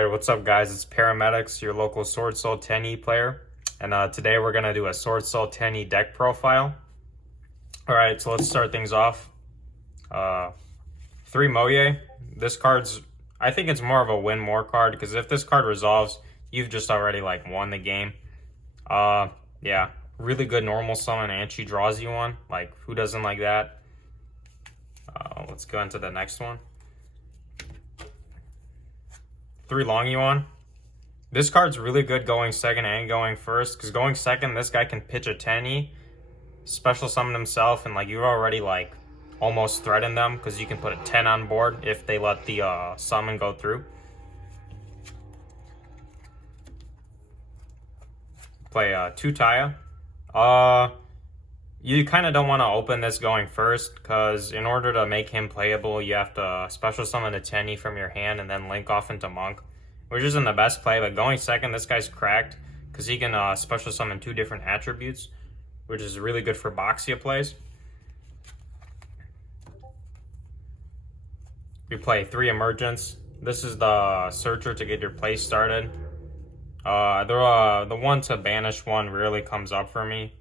Alright, what's up guys? It's Paramedics, your local SwordSoul 10E player. And today we're going to do a SwordSoul 10E deck profile. Alright, so let's start things off. 3 Moye. This card's, I think it's more of a win more card, because if this card resolves, you've just already like won the game. Yeah, really good normal summon and she draws you one. Like, who doesn't like that? Let's go into the next one. 3 Long Yuan. This card's really good going second and going first, because going second, this guy can pitch a 10E, special summon himself, and like you've already like almost threatened them because you can put a 10 on board if they let the summon go through. Play 2 Taya. You kind of don't want to open this going first, because in order to make him playable, you have to special summon a 10E from your hand and then link off into Monk, which isn't the best play. But going second, this guy's cracked because he can special summon 2 different attributes, which is really good for Boxia plays. We play 3 Emergence. This is the searcher to get your play started. The one to banish one rarely comes up for me,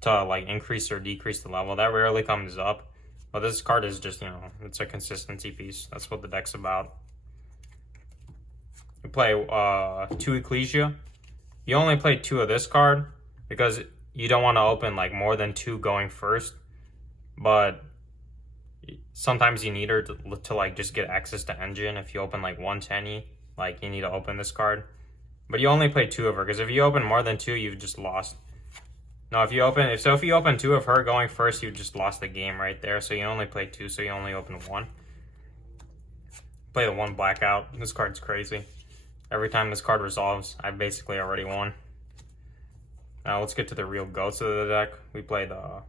to like increase or decrease the level. That rarely comes up, but this card is just, you know, it's a consistency piece. That's what the deck's about. You play 2 Ecclesia. You only play 2 of this card because you don't want to open like more than 2 going first, but sometimes you need her to like just get access to engine. If you open like 1 10E, like you need to open this card, but you only play 2 of her, because if you open more than 2, you've just lost. No, if you open 2 of her going first, you just lost the game right there. So you only play 2, so you only open 1. Play the 1 Blackout. This card's crazy. Every time this card resolves, I basically already won. Now let's get to the real goats of the deck. We play the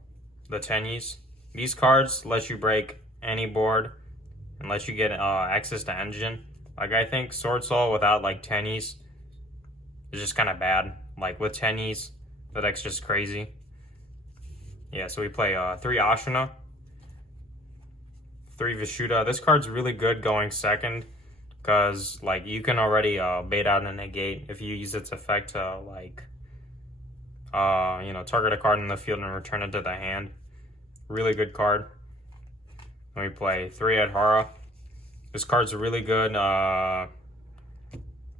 10Es. These cards let you break any board and let you get access to engine. Like, I think SwordSoul without like 10Es is just kind of bad. Like with 10Es, the deck's just crazy. Yeah, so we play 3 Ashina, 3 Vishuddha. This card's really good going second, because like you can already bait out and negate if you use its effect to like you know, target a card in the field and return it to the hand. Really good card. Then we play 3 Adhara. This card's really good.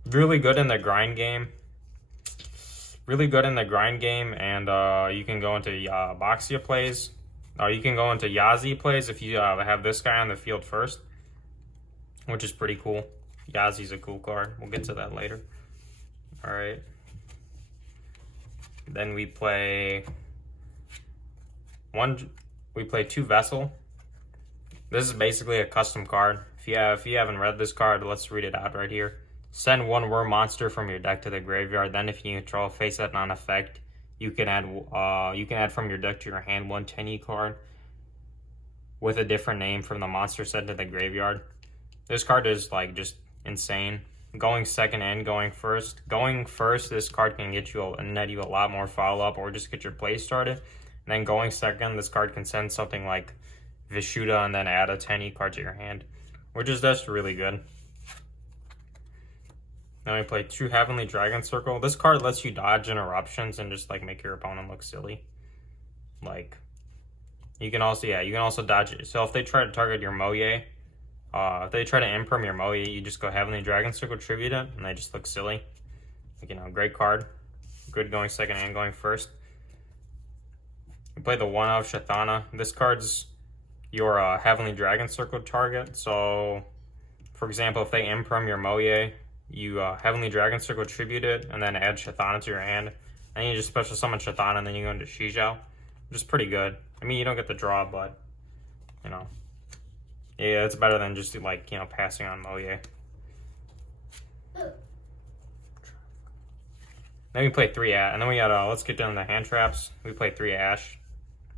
Really good in the grind game. Really good in the grind game, and you can go into Boxia plays. You can go into Yazi plays if you have this guy on the field first, which is pretty cool. Yazi's a cool card. We'll get to that later. All right. Then we play 2 Vessel. This is basically a custom card. If you haven't read this card, let's read it out right here. Send 1 worm monster from your deck to the graveyard. Then if you control face that non-effect, you can add from your deck to your hand 1 10E card with a different name from the monster set to the graveyard. This card is like just insane. Going second and going first. Going first, this card can get you net you a lot more follow-up or just get your play started. And then going second, this card can send something like Vishuddha and then add a 10E card to your hand, which is just really good. Then we play 2 Heavenly Dragon Circle. This card lets you dodge interruptions and just like make your opponent look silly. Like, you can also dodge it. So if they try to target your Moye, if they try to imperm your Moye, you just go Heavenly Dragon Circle, tribute it, and they just look silly. Like, you know, great card. Good going second and going first. You play the 1 of Shathana. This card's your Heavenly Dragon Circle target. So, for example, if they imperm your Moye, you Heavenly Dragon Circle, tribute it, and then add Shathana to your hand. And you just special summon Shathana, and then you go into Shizhao, which is pretty good. I mean, you don't get the draw, but, you know. Yeah, it's better than just, like, you know, passing on Moye. Then we play 3 Ash, and then we got, let's get down to the hand traps. We play 3 Ash.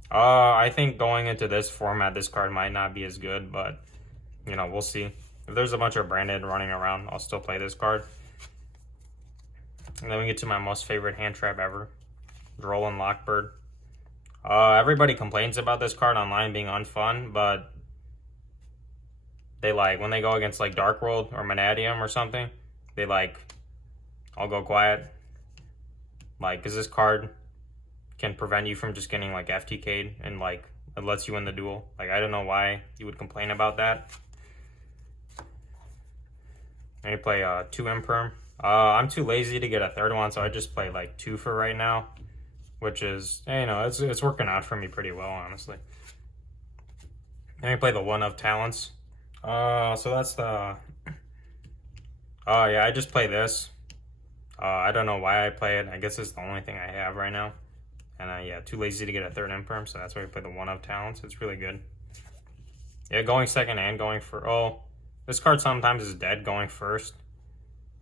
I think going into this format, this card might not be as good, but, you know, we'll see. If there's a bunch of branded running around, I'll still play this card. And then we get to my most favorite hand trap ever, Droll and Lockbird. Everybody complains about this card online being unfun, but they like, when they go against like Dark World or Manadium or something, they like, I'll go quiet. Like, because this card can prevent you from just getting like FTK'd and like it lets you win the duel. Like, I don't know why you would complain about that. I play 2 Imperm. I'm too lazy to get a third one, so I just play like 2 for right now, which is, you know, it's working out for me pretty well, honestly. Then we play the 1 of Talents. So that's the. Yeah, I just play this. I don't know why I play it. I guess it's the only thing I have right now. And yeah, too lazy to get a third Imperm, so that's why we play the 1 of Talents. It's really good. Yeah, going second and going for. Oh, this card sometimes is dead going first.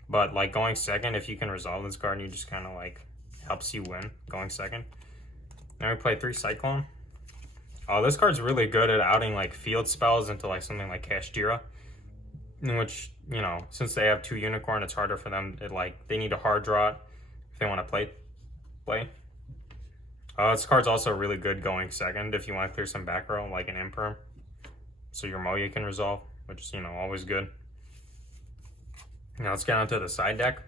But like going second, if you can resolve this card, you just kind of like helps you win going second. Then we play 3 Cyclone. Oh, this card's really good at outing like field spells into like something like Kashtira. In which, you know, since they have 2 Unicorn, it's harder for them. They need a hard draw if they want to play. This card's also really good going second if you want to clear some back row, like an Imperm. So your Moya can resolve, which is, you know, always good. Now let's get on to the side deck.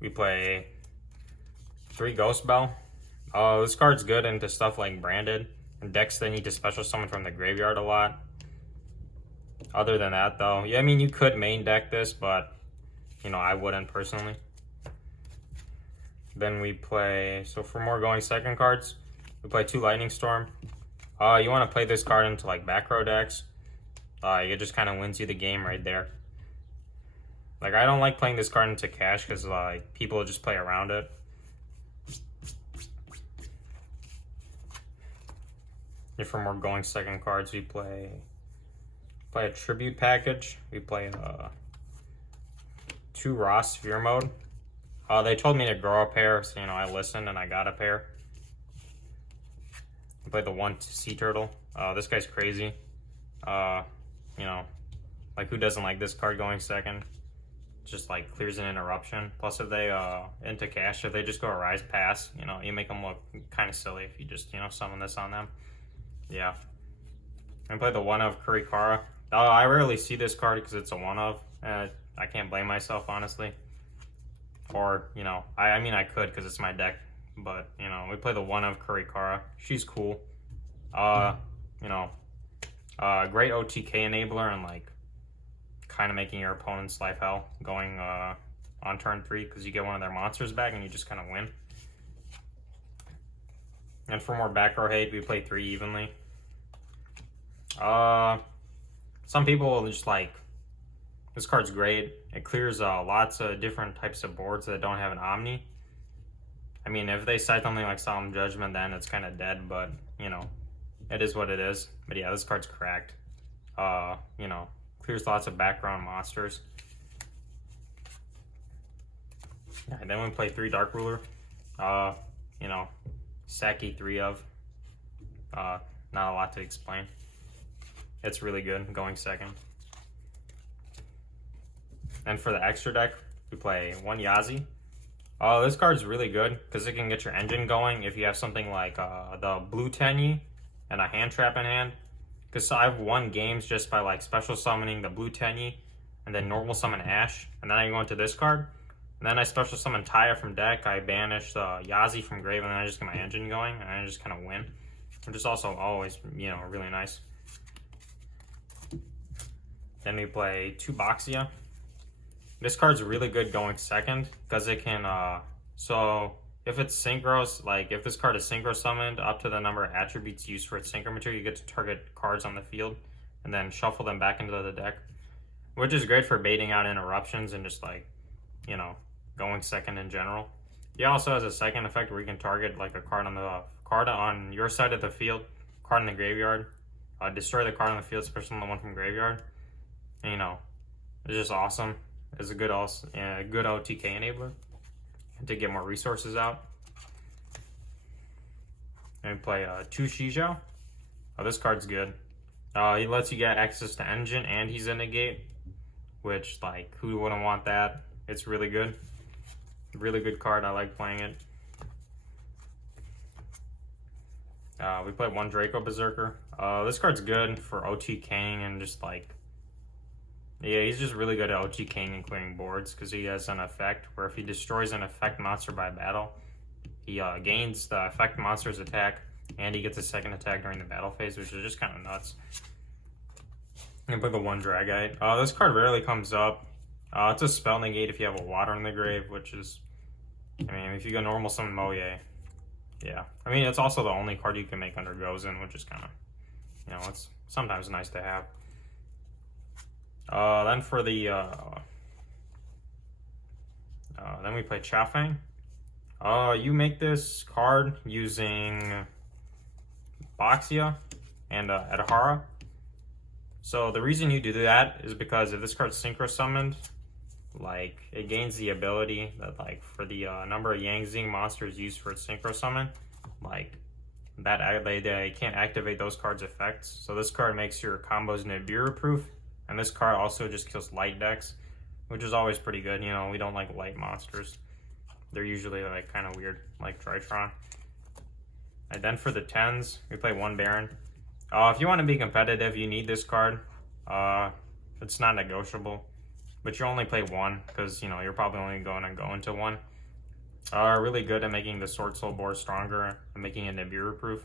We play 3 Ghost Bell. This card's good into stuff like Branded and decks that need to special summon from the graveyard a lot. Other than that, though, yeah, I mean, you could main deck this, but, you know, I wouldn't personally. Then we play, so for more going second cards, we play 2 Lightning Storm. You want to play this card into, like, back row decks. It just kind of wins you the game right there. Like, I don't like playing this card into cash because, like, people just play around it. And for more going second cards, we play a tribute package. We play 2 Ross Sphere Mode. They told me to grow a pair, so, you know, I listened and I got a pair. We play the 1 Sea Turtle. This guy's crazy. You know, like, who doesn't like this card going second? Just like clears an interruption. Plus, if they into cash, if they just go a Rise Pass, you know, you make them look kind of silly if you just, you know, summon this on them. Yeah. And play the 1 of Kurikara. I rarely see this card because it's a 1 of. I can't blame myself, honestly. Or, you know, I mean, I could because it's my deck. But, you know, we play the 1 of Kurikara. She's cool. You know, great OTK enabler and, like, kind of making your opponent's life hell going on turn 3 because you get one of their monsters back and you just kind of win. And for more back row hate, we play 3 evenly. Some people will just like, this card's great. It clears lots of different types of boards that don't have an Omni. I mean, if they cite something like Solemn Judgment, then it's kind of dead, but, you know, it is what it is. But yeah, this card's cracked. You know, clears lots of background monsters. Yeah, and then we play 3 Dark Ruler. You know, Saki 3 of. Not a lot to explain. It's really good going second. And for the extra deck, we play 1 Yazi. This card's really good because it can get your engine going if you have something like the blue Tenyi and a hand trap in hand. Because I've won games just by like special summoning the blue Tenyi and then normal summon Ash. And then I go into this card. And then I special summon Taya from deck. I banish the Yazi from grave and then I just get my engine going and I just kind of win. Which is also always, you know, really nice. Then we play 2 Boxia. This card's really good going second because it can, so if it's synchros, like if this card is synchro summoned up to the number of attributes used for its synchro material, you get to target cards on the field and then shuffle them back into the deck, which is great for baiting out interruptions and just like, you know, going second in general. He also has a second effect where you can target like a card on your side of the field, card in the graveyard, destroy the card on the field, especially the one from graveyard. And, you know, it's just awesome. It's a good good OTK enabler to get more resources out. And we play 2 Shizhou. This card's good. He lets you get access to engine and he's in negate, which, like, who wouldn't want that? It's really good. Really good card. I like playing it. We played one Draco Berserker. This card's good for OT King and just like, yeah, he's just really good at OT King and clearing boards because he has an effect where if he destroys an effect monster by battle, he gains the effect monster's attack and he gets a second attack during the battle phase, which is just kind of nuts. I'm gonna put the one Dragite. This card rarely comes up. It's a spell negate if you have a water in the grave, which is, I mean, if you go normal summon Moye, yeah. I mean, it's also the only card you can make under Gozen, which is kind of, you know, it's sometimes nice to have. Then for the, then we play Chafang. You make this card using Boxia and Adhara. So the reason you do that is because if this card's synchro summoned, like it gains the ability that like for the number of Yangzing monsters used for its synchro summon, like that they can't activate those cards' effects. So this card makes your combos Nibiru proof, and this card also just kills light decks, which is always pretty good. You know, we don't like light monsters. They're usually like kind of weird, like Drytron. And then for the 10s, we play one Baron. If you want to be competitive, you need this card. It's not negotiable, but you only play one because, you know, you're probably only going to go into one. Really good at making the SwordSoul board stronger and making it Nibiru proof,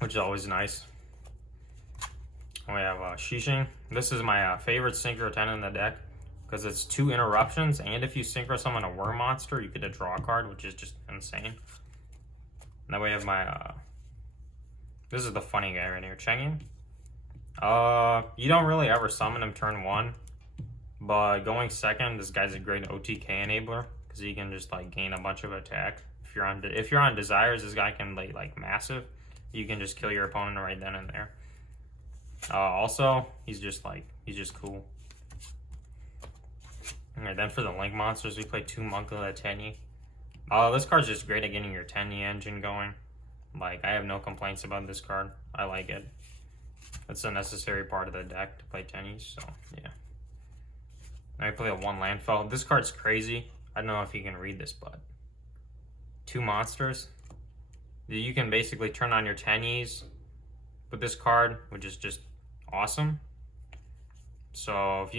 which is always nice. We have Shishing. This is my favorite Synchro 10 in the deck because it's 2 interruptions, and if you Synchro summon a worm monster, you get to draw a card, which is just insane. And then we have my this is the funny guy right here, Chengin. You don't really ever summon him turn 1, but going second, this guy's a great OTK enabler because he can just like gain a bunch of attack. If you're on Desires, this guy can like massive. You can just kill your opponent right then and there. Also, he's just cool. Alright, then for the Link monsters, we play 2 Munkula Tenyi. This card's just great at getting your Tenyi engine going. Like, I have no complaints about this card. I like it. It's a necessary part of the deck to play Tenyi, so yeah. I play a 1 Landfall. This card's crazy. I don't know if you can read this, but 2 monsters. You can basically turn on your Tenyis with this card, which is just awesome. So if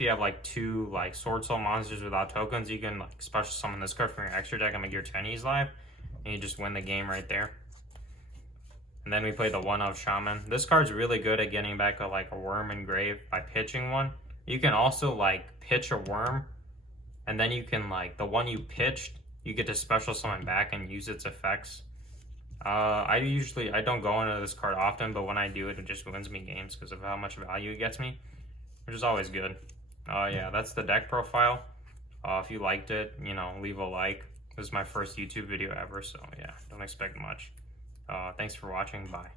you have like 2 like SwordSoul monsters without tokens, you can like special summon this card from your extra deck and make your Tenyis live, and you just win the game right there. And then we play the 1-of Shaman. This card's really good at getting back a worm in grave by pitching one. You can also like pitch a worm, and then you can like the one you pitched, you get to special summon back and use its effects. I don't go into this card often, but when I do it just wins me games because of how much value it gets me, which is always good. Yeah, that's the deck profile. If you liked it, you know, leave a like. This is my first YouTube video ever, so yeah, don't expect much. Thanks for watching. Bye.